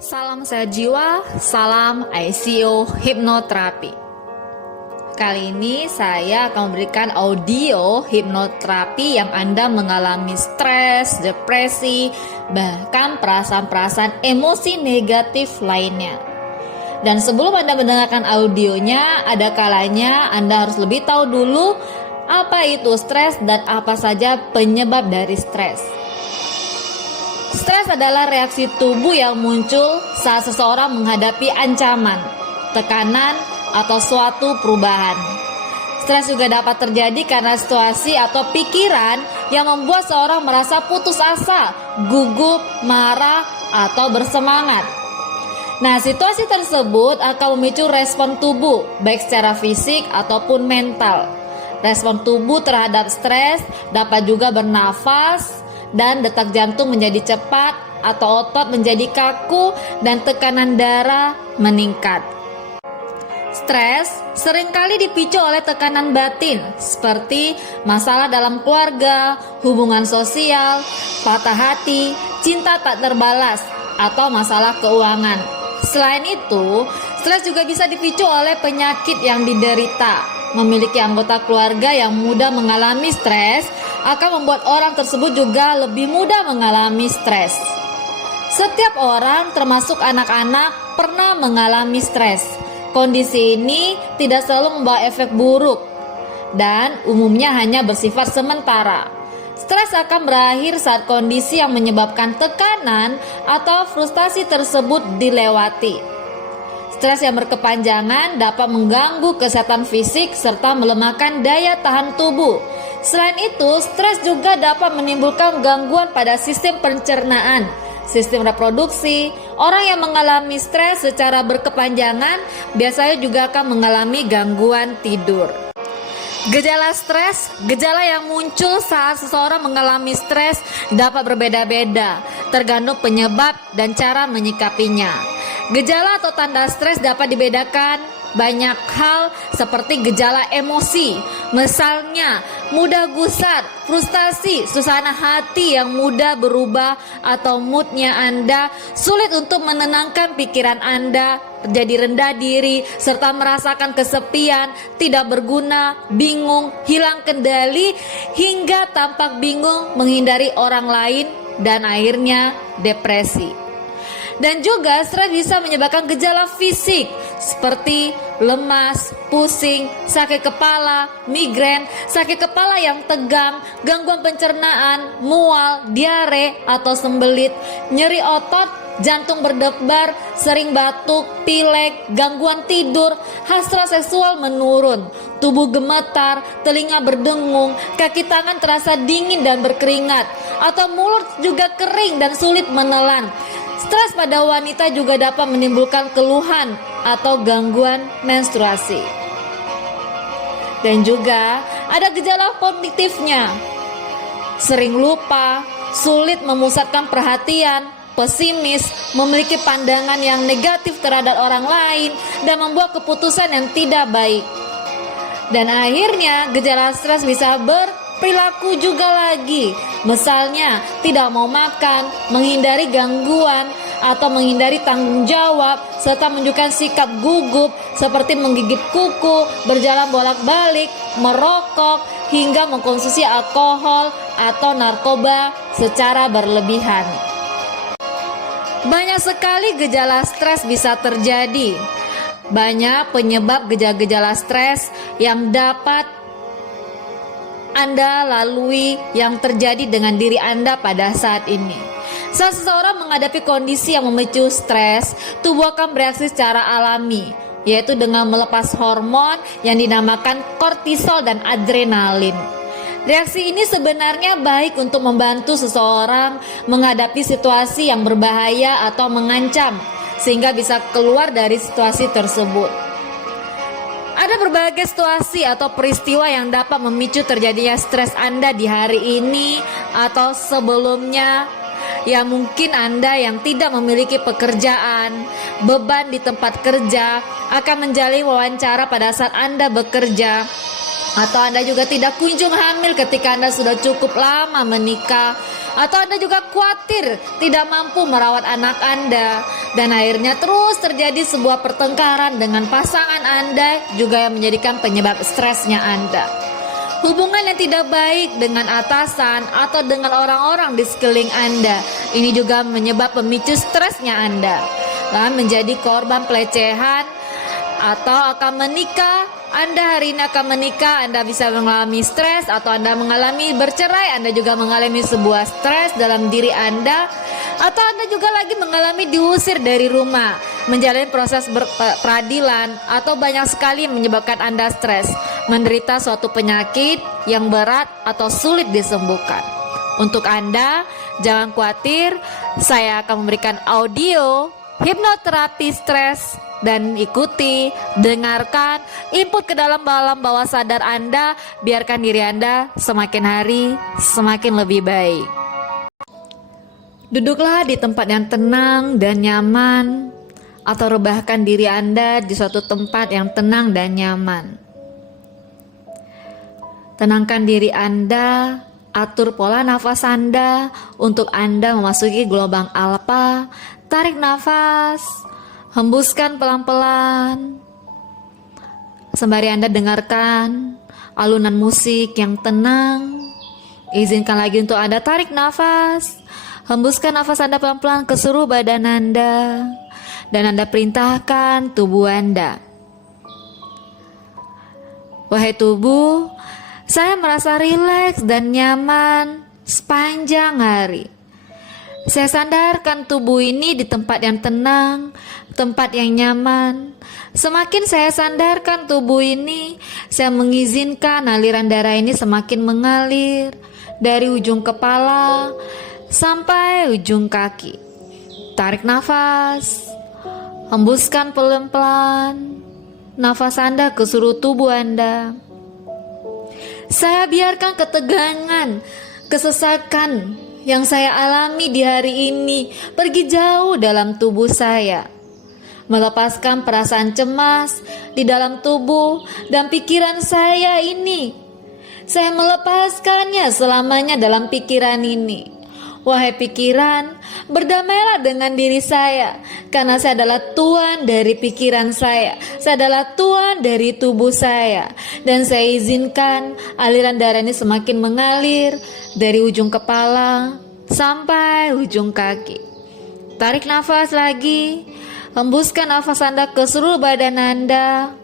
Salam sehat jiwa, salam ICO hipnoterapi. Kali ini saya akan memberikan audio hipnoterapi yang Anda mengalami stres, depresi, bahkan perasaan-perasaan emosi negatif lainnya. Dan sebelum Anda mendengarkan audionya, ada kalanya Anda harus lebih tahu dulu apa itu stres dan apa saja penyebab dari stres. Stres adalah reaksi tubuh yang muncul saat seseorang menghadapi ancaman, tekanan, atau suatu perubahan. Stres juga dapat terjadi karena situasi atau pikiran yang membuat seorang merasa putus asa, gugup, marah, atau bersemangat. Nah, situasi tersebut akan memicu respon tubuh, baik secara fisik ataupun mental. Respon tubuh terhadap stres dapat juga bernafas, dan detak jantung menjadi cepat atau otot menjadi kaku dan tekanan darah meningkat. Stres seringkali dipicu oleh tekanan batin seperti masalah dalam keluarga, hubungan sosial, patah hati, cinta tak terbalas, atau masalah keuangan. Selain itu, stres juga bisa dipicu oleh penyakit yang diderita. Memiliki anggota keluarga yang mudah mengalami stres akan membuat orang tersebut juga lebih mudah mengalami stres. Setiap orang, termasuk anak-anak, pernah mengalami stres. Kondisi ini tidak selalu membawa efek buruk dan umumnya hanya bersifat sementara. Stres akan berakhir saat kondisi yang menyebabkan tekanan atau frustasi tersebut dilewati. Stres yang berkepanjangan dapat mengganggu kesehatan fisik serta melemahkan daya tahan tubuh. Selain itu, stres juga dapat menimbulkan gangguan pada sistem pencernaan, sistem reproduksi. Orang yang mengalami stres secara berkepanjangan biasanya juga akan mengalami gangguan tidur. Gejala stres, gejala yang muncul saat seseorang mengalami stres dapat berbeda-beda, tergantung penyebab dan cara menyikapinya. Gejala atau tanda stres dapat dibedakan banyak hal seperti gejala emosi, misalnya mudah gusar, frustasi, suasana hati yang mudah berubah atau moodnya Anda, sulit untuk menenangkan pikiran Anda, terjadi rendah diri, serta merasakan kesepian, tidak berguna, bingung, hilang kendali, hingga tampak bingung menghindari orang lain, dan akhirnya depresi. Dan juga stres bisa menyebabkan gejala fisik seperti lemas, pusing, sakit kepala, migrain, sakit kepala yang tegang, gangguan pencernaan, mual, diare atau sembelit, nyeri otot, jantung berdebar, sering batuk, pilek, gangguan tidur, hasrat seksual menurun, tubuh gemetar, telinga berdengung, kaki tangan terasa dingin dan berkeringat, atau mulut juga kering dan sulit menelan. Stres pada wanita juga dapat menimbulkan keluhan atau gangguan menstruasi. Dan juga ada gejala kognitifnya, sering lupa, sulit memusatkan perhatian, pesimis, memiliki pandangan yang negatif terhadap orang lain, dan membuat keputusan yang tidak baik. Dan akhirnya gejala stres bisa berperilaku juga lagi, misalnya tidak mau makan, menghindari gangguan, atau menghindari tanggung jawab, serta menunjukkan sikap gugup seperti menggigit kuku, berjalan bolak-balik, merokok, hingga mengkonsumsi alkohol atau narkoba secara berlebihan. Banyak sekali gejala stres bisa terjadi. Banyak penyebab gejala-gejala stres yang dapat Anda lalui yang terjadi dengan diri Anda pada saat ini. Saat seseorang menghadapi kondisi yang memicu stres, tubuh akan bereaksi secara alami, yaitu dengan melepas hormon yang dinamakan kortisol dan adrenalin. Reaksi ini sebenarnya baik untuk membantu seseorang menghadapi situasi yang berbahaya atau mengancam, sehingga bisa keluar dari situasi tersebut. Ada berbagai situasi atau peristiwa yang dapat memicu terjadinya stres Anda di hari ini atau sebelumnya. Ya, mungkin Anda yang tidak memiliki pekerjaan, beban di tempat kerja, akan menjalani wawancara pada saat Anda bekerja, Atau Anda juga tidak kunjung hamil ketika Anda sudah cukup lama menikah. Atau Anda juga khawatir tidak mampu merawat anak Anda. Dan akhirnya terus terjadi sebuah pertengkaran dengan pasangan Anda, juga yang menjadikan penyebab stresnya Anda. Hubungan yang tidak baik dengan atasan atau dengan orang-orang di sekeliling Anda, ini juga menyebab pemicu stresnya Anda. Dan menjadi korban pelecehan atau akan menikah. Anda hari ini akan menikah, Anda bisa mengalami stres, atau Anda mengalami bercerai, Anda juga mengalami sebuah stres dalam diri Anda, atau Anda juga lagi mengalami diusir dari rumah, menjalani proses peradilan, atau banyak sekali yang menyebabkan Anda stres, menderita suatu penyakit yang berat atau sulit disembuhkan. Untuk Anda, jangan khawatir, saya akan memberikan audio hipnoterapi stres. Dan ikuti, dengarkan, input ke dalam bawah sadar Anda, biarkan diri Anda semakin hari semakin lebih baik. Duduklah di tempat yang tenang dan nyaman, atau rebahkan diri Anda di suatu tempat yang tenang dan nyaman. Tenangkan diri Anda, atur pola nafas Anda untuk Anda memasuki gelombang alfa. Tarik nafas, hembuskan pelan-pelan. Sembari Anda dengarkan alunan musik yang tenang, izinkan lagi untuk Anda tarik nafas, hembuskan nafas Anda pelan-pelan ke seluruh badan Anda, dan Anda perintahkan tubuh Anda. Wahai tubuh, saya merasa rileks dan nyaman sepanjang hari. Saya sandarkan tubuh ini di tempat yang tenang, tempat yang nyaman. Semakin saya sandarkan tubuh ini, saya mengizinkan aliran darah ini semakin mengalir dari ujung kepala sampai ujung kaki. Tarik nafas, hembuskan pelan-pelan nafas Anda ke seluruh tubuh Anda. Saya biarkan ketegangan, kesesakan yang saya alami di hari ini pergi jauh dalam tubuh saya, melepaskan perasaan cemas di dalam tubuh dan pikiran saya ini. Saya melepaskannya selamanya dalam pikiran ini. Wahai pikiran, berdamailah dengan diri saya, karena saya adalah tuan dari pikiran saya adalah tuan dari tubuh saya. Dan saya izinkan aliran darah ini semakin mengalir dari ujung kepala sampai ujung kaki. Tarik nafas lagi, hembuskan nafas Anda ke seluruh badan Anda.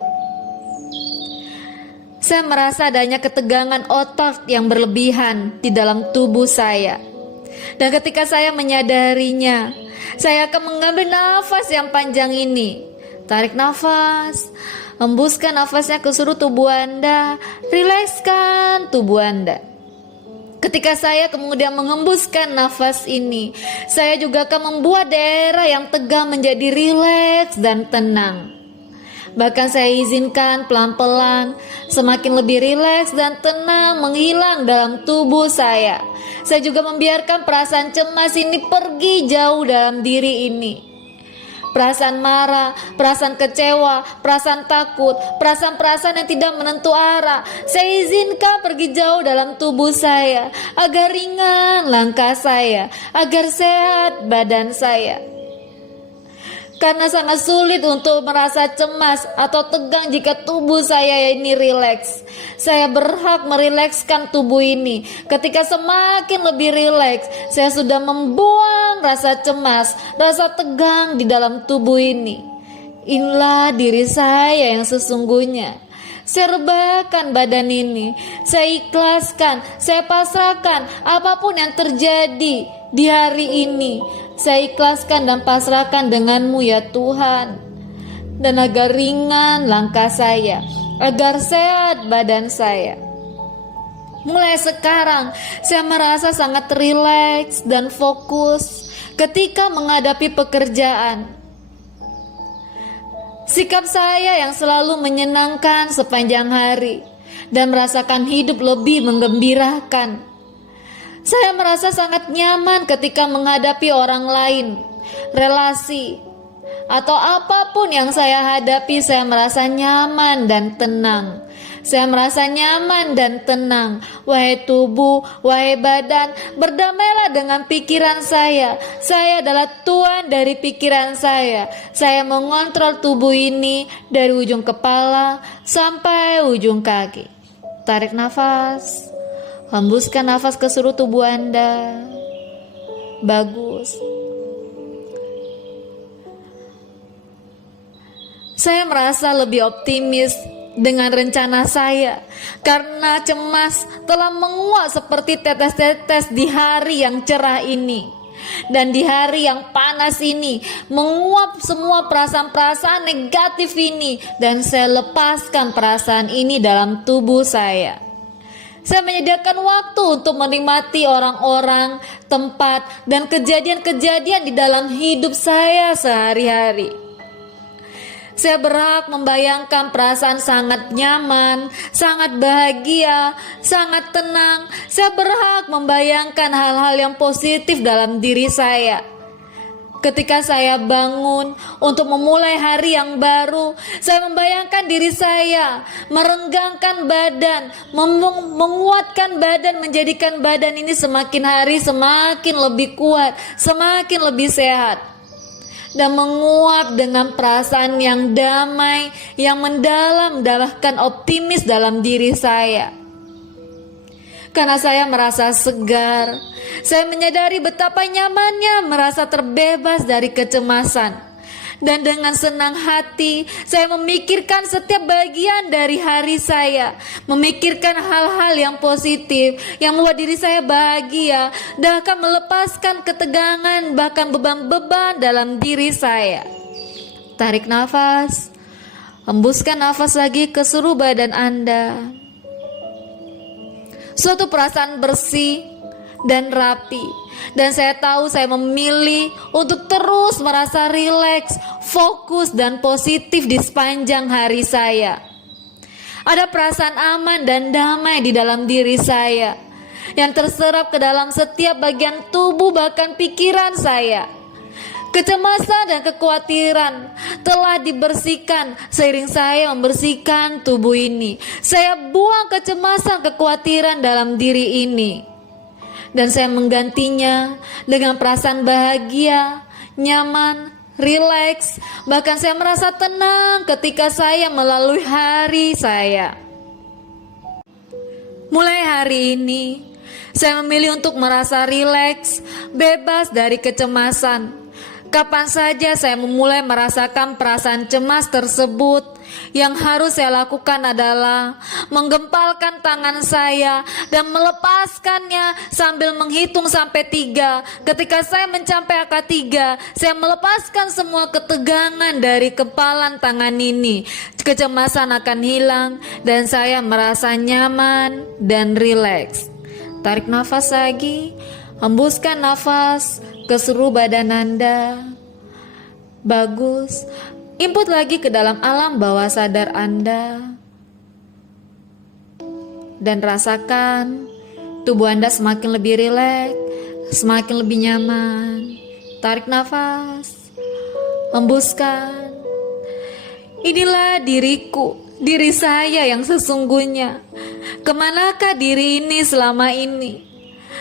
Saya merasa adanya ketegangan otot yang berlebihan di dalam tubuh saya. Dan ketika saya menyadarinya, saya akan mengambil nafas yang panjang ini. Tarik nafas, hembuskan nafasnya ke seluruh tubuh Anda, rilekskan tubuh Anda. Ketika saya kemudian mengembuskan nafas ini, saya juga akan membuat daerah yang tegang menjadi rileks dan tenang. Bahkan saya izinkan pelan-pelan semakin lebih rileks dan tenang menghilang dalam tubuh saya. Saya juga membiarkan perasaan cemas ini pergi jauh dalam diri ini. Perasaan marah, perasaan kecewa, perasaan takut, perasaan-perasaan yang tidak menentu arah, saya izinkan pergi jauh dalam tubuh saya, agar ringan langkah saya, agar sehat badan saya. Karena sangat sulit untuk merasa cemas atau tegang jika tubuh saya ini rileks. Saya berhak merilekskan tubuh ini. Ketika semakin lebih rileks, saya sudah membuang rasa cemas, rasa tegang di dalam tubuh ini. Inilah diri saya yang sesungguhnya. Saya rebahkan badan ini, saya ikhlaskan, saya pasrahkan apapun yang terjadi di hari ini. Saya ikhlaskan dan pasrahkan denganmu ya Tuhan. Dan agar ringan langkah saya, agar sehat badan saya. Mulai sekarang saya merasa sangat rileks dan fokus ketika menghadapi pekerjaan. Sikap saya yang selalu menyenangkan sepanjang hari dan merasakan hidup lebih menggembirakan. Saya merasa sangat nyaman ketika menghadapi orang lain, relasi, atau apapun yang saya hadapi. Saya merasa nyaman dan tenang. Saya merasa nyaman dan tenang. Wahai tubuh, wahai badan, berdamailah dengan pikiran saya. Saya adalah tuan dari pikiran saya. Saya mengontrol tubuh ini dari ujung kepala sampai ujung kaki. Tarik nafas. Hembuskan nafas ke seluruh tubuh Anda. Bagus. Saya merasa lebih optimis dengan rencana saya, karena cemas telah menguap seperti tetes-tetes di hari yang cerah ini. Dan di hari yang panas ini, menguap semua perasaan-perasaan negatif ini, dan saya lepaskan perasaan ini dalam tubuh saya. Saya menyediakan waktu untuk menikmati orang-orang, tempat, dan kejadian-kejadian di dalam hidup saya sehari-hari. Saya berhak membayangkan perasaan sangat nyaman, sangat bahagia, sangat tenang. Saya berhak membayangkan hal-hal yang positif dalam diri saya. Ketika saya bangun untuk memulai hari yang baru, saya membayangkan diri saya merenggangkan badan, menguatkan badan, menjadikan badan ini semakin hari semakin lebih kuat, semakin lebih sehat. Dan menguap dengan perasaan yang damai, yang mendalam, bahkan optimis dalam diri saya. Karena saya merasa segar, saya menyadari betapa nyamannya merasa terbebas dari kecemasan. Dan dengan senang hati, saya memikirkan setiap bagian dari hari saya, memikirkan hal-hal yang positif, yang membuat diri saya bahagia, dan akan melepaskan ketegangan, bahkan beban-beban dalam diri saya. Tarik nafas, hembuskan nafas lagi ke seluruh badan Anda. Suatu perasaan bersih dan rapi. Dan saya tahu saya memilih untuk terus merasa rileks, fokus dan positif di sepanjang hari saya. Ada perasaan aman dan damai di dalam diri saya yang terserap ke dalam setiap bagian tubuh, bahkan pikiran saya. Kecemasan dan kekhawatiran telah dibersihkan seiring saya membersihkan tubuh ini. Saya buang kecemasan, kekhawatiran dalam diri ini. Dan saya menggantinya dengan perasaan bahagia, nyaman, rileks. Bahkan saya merasa tenang ketika saya melalui hari saya. Mulai hari ini, saya memilih untuk merasa rileks, bebas dari kecemasan. Kapan saja saya memulai merasakan perasaan cemas tersebut, yang harus saya lakukan adalah menggempalkan tangan saya dan melepaskannya sambil menghitung sampai 3. Ketika saya mencapai angka 3, saya melepaskan semua ketegangan dari kepalan tangan ini. Kecemasan akan hilang dan saya merasa nyaman dan rileks. Tarik nafas lagi, hembuskan nafas ke seluruh badan Anda. Bagus. Input lagi ke dalam alam bawah sadar Anda. Dan rasakan tubuh Anda semakin lebih rileks, semakin lebih nyaman. Tarik nafas, hembuskan. Inilah diriku, diri saya yang sesungguhnya. Kemanakah diri ini selama ini?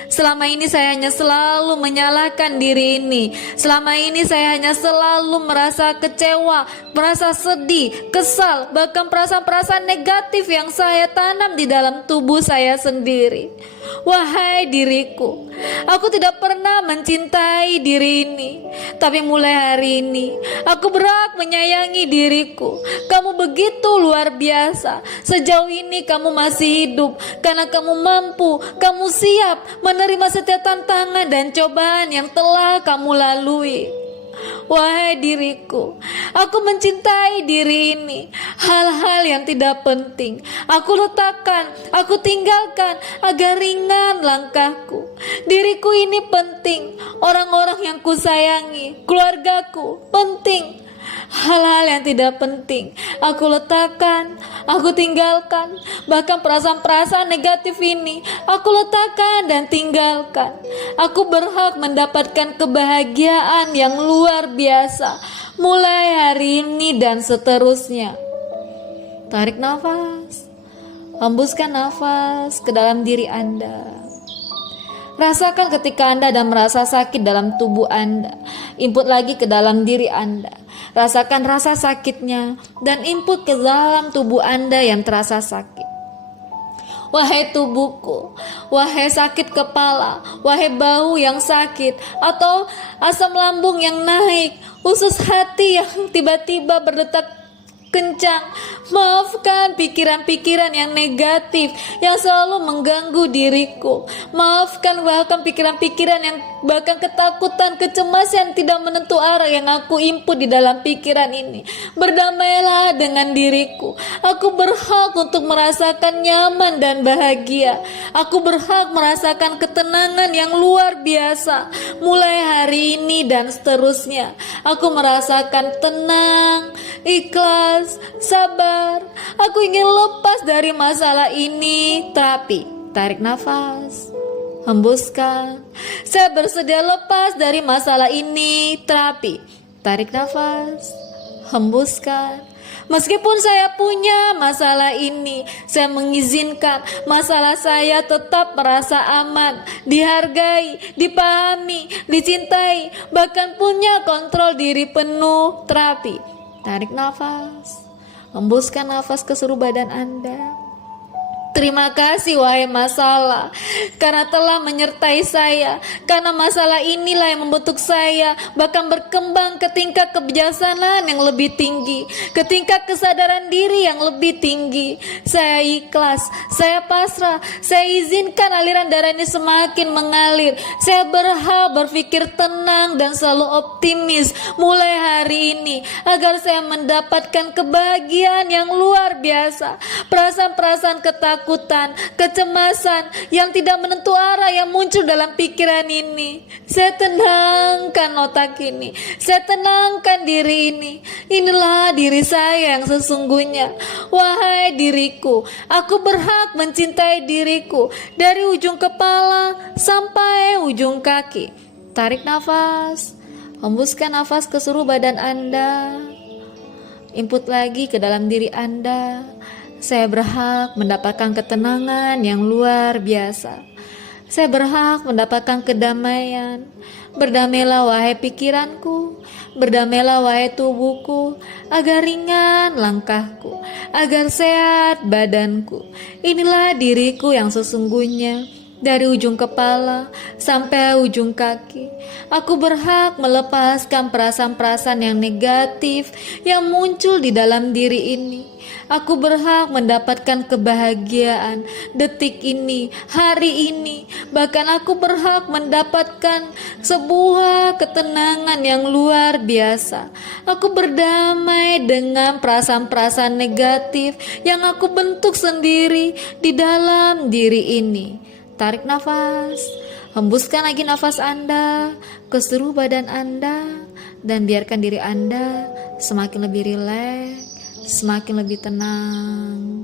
Selama ini saya hanya selalu menyalahkan diri ini. Selama ini saya hanya selalu merasa kecewa, merasa sedih, kesal, bahkan perasaan-perasaan negatif yang saya tanam di dalam tubuh saya sendiri. Wahai diriku, aku tidak pernah mencintai diri ini. Tapi mulai hari ini, aku berhak menyayangi diriku. Kamu begitu luar biasa. Sejauh ini kamu masih hidup karena kamu mampu, kamu siap menerima setiap tantangan dan cobaan yang telah kamu lalui. Wahai diriku, aku mencintai diri ini. Hal-hal yang tidak penting aku letakkan, aku tinggalkan agar ringan langkahku. Diriku ini penting, orang-orang yang kusayangi, keluargaku penting. Hal-hal yang tidak penting aku letakkan, aku tinggalkan. Bahkan perasaan-perasaan negatif ini aku letakkan dan tinggalkan. Aku berhak mendapatkan kebahagiaan yang luar biasa mulai hari ini dan seterusnya. Tarik nafas, Hembuskan nafas ke dalam diri Anda. Rasakan ketika Anda ada merasa sakit dalam tubuh Anda. Input lagi ke dalam diri Anda. Rasakan rasa sakitnya dan input ke dalam tubuh Anda yang terasa sakit. Wahai tubuhku, wahai sakit kepala, wahai bau yang sakit, atau asam lambung yang naik, usus hati yang tiba-tiba berdetak kencang, maafkan pikiran-pikiran yang negatif yang selalu mengganggu diriku. Maafkan bahkan pikiran-pikiran yang bahkan ketakutan, kecemasan tidak menentu arah yang aku input di dalam pikiran ini. Berdamailah dengan diriku. Aku berhak untuk merasakan nyaman dan bahagia. Aku berhak merasakan ketenangan yang luar biasa. Mulai hari ini dan seterusnya, aku merasakan tenang, ikhlas, sabar. Aku ingin lepas dari masalah ini. Tapi tarik nafas, hembuskan. Saya bersedia lepas dari masalah ini. Tapi tarik nafas, hembuskan. Meskipun saya punya masalah ini, saya mengizinkan masalah saya tetap merasa aman, dihargai, dipahami, dicintai, bahkan punya kontrol diri penuh. Terapi, tarik nafas, hembuskan nafas ke seluruh badan Anda. Terima kasih wahai masalah, karena telah menyertai saya. Karena masalah inilah yang membentuk saya, bahkan berkembang ke tingkat kebijaksanaan yang lebih tinggi, ke tingkat kesadaran diri yang lebih tinggi. Saya ikhlas, saya pasrah, saya izinkan aliran darah ini semakin mengalir. Saya berhak berpikir tenang dan selalu optimis mulai hari ini, agar saya mendapatkan kebahagiaan yang luar biasa. Perasaan-perasaan ketakutan, kecemasan yang tidak menentu arah yang muncul dalam pikiran ini, saya tenangkan otak ini, saya tenangkan diri ini. Inilah diri saya yang sesungguhnya. Wahai diriku, aku berhak mencintai diriku dari ujung kepala sampai ujung kaki. Tarik nafas, hembuskan nafas ke seluruh badan Anda. Input lagi ke dalam diri Anda. Saya berhak mendapatkan ketenangan yang luar biasa. Saya berhak mendapatkan kedamaian. Berdamailah wahai pikiranku, berdamailah wahai tubuhku, agar ringan langkahku, agar sehat badanku. Inilah diriku yang sesungguhnya. Dari ujung kepala sampai ujung kaki, aku berhak melepaskan perasaan-perasaan yang negatif yang muncul di dalam diri ini. Aku berhak mendapatkan kebahagiaan detik ini, hari ini. Bahkan aku berhak mendapatkan sebuah ketenangan yang luar biasa. Aku berdamai dengan perasaan-perasaan negatif yang aku bentuk sendiri di dalam diri ini. Tarik nafas, hembuskan lagi nafas Anda ke seluruh badan Anda, dan biarkan diri Anda semakin lebih rileks, semakin lebih tenang.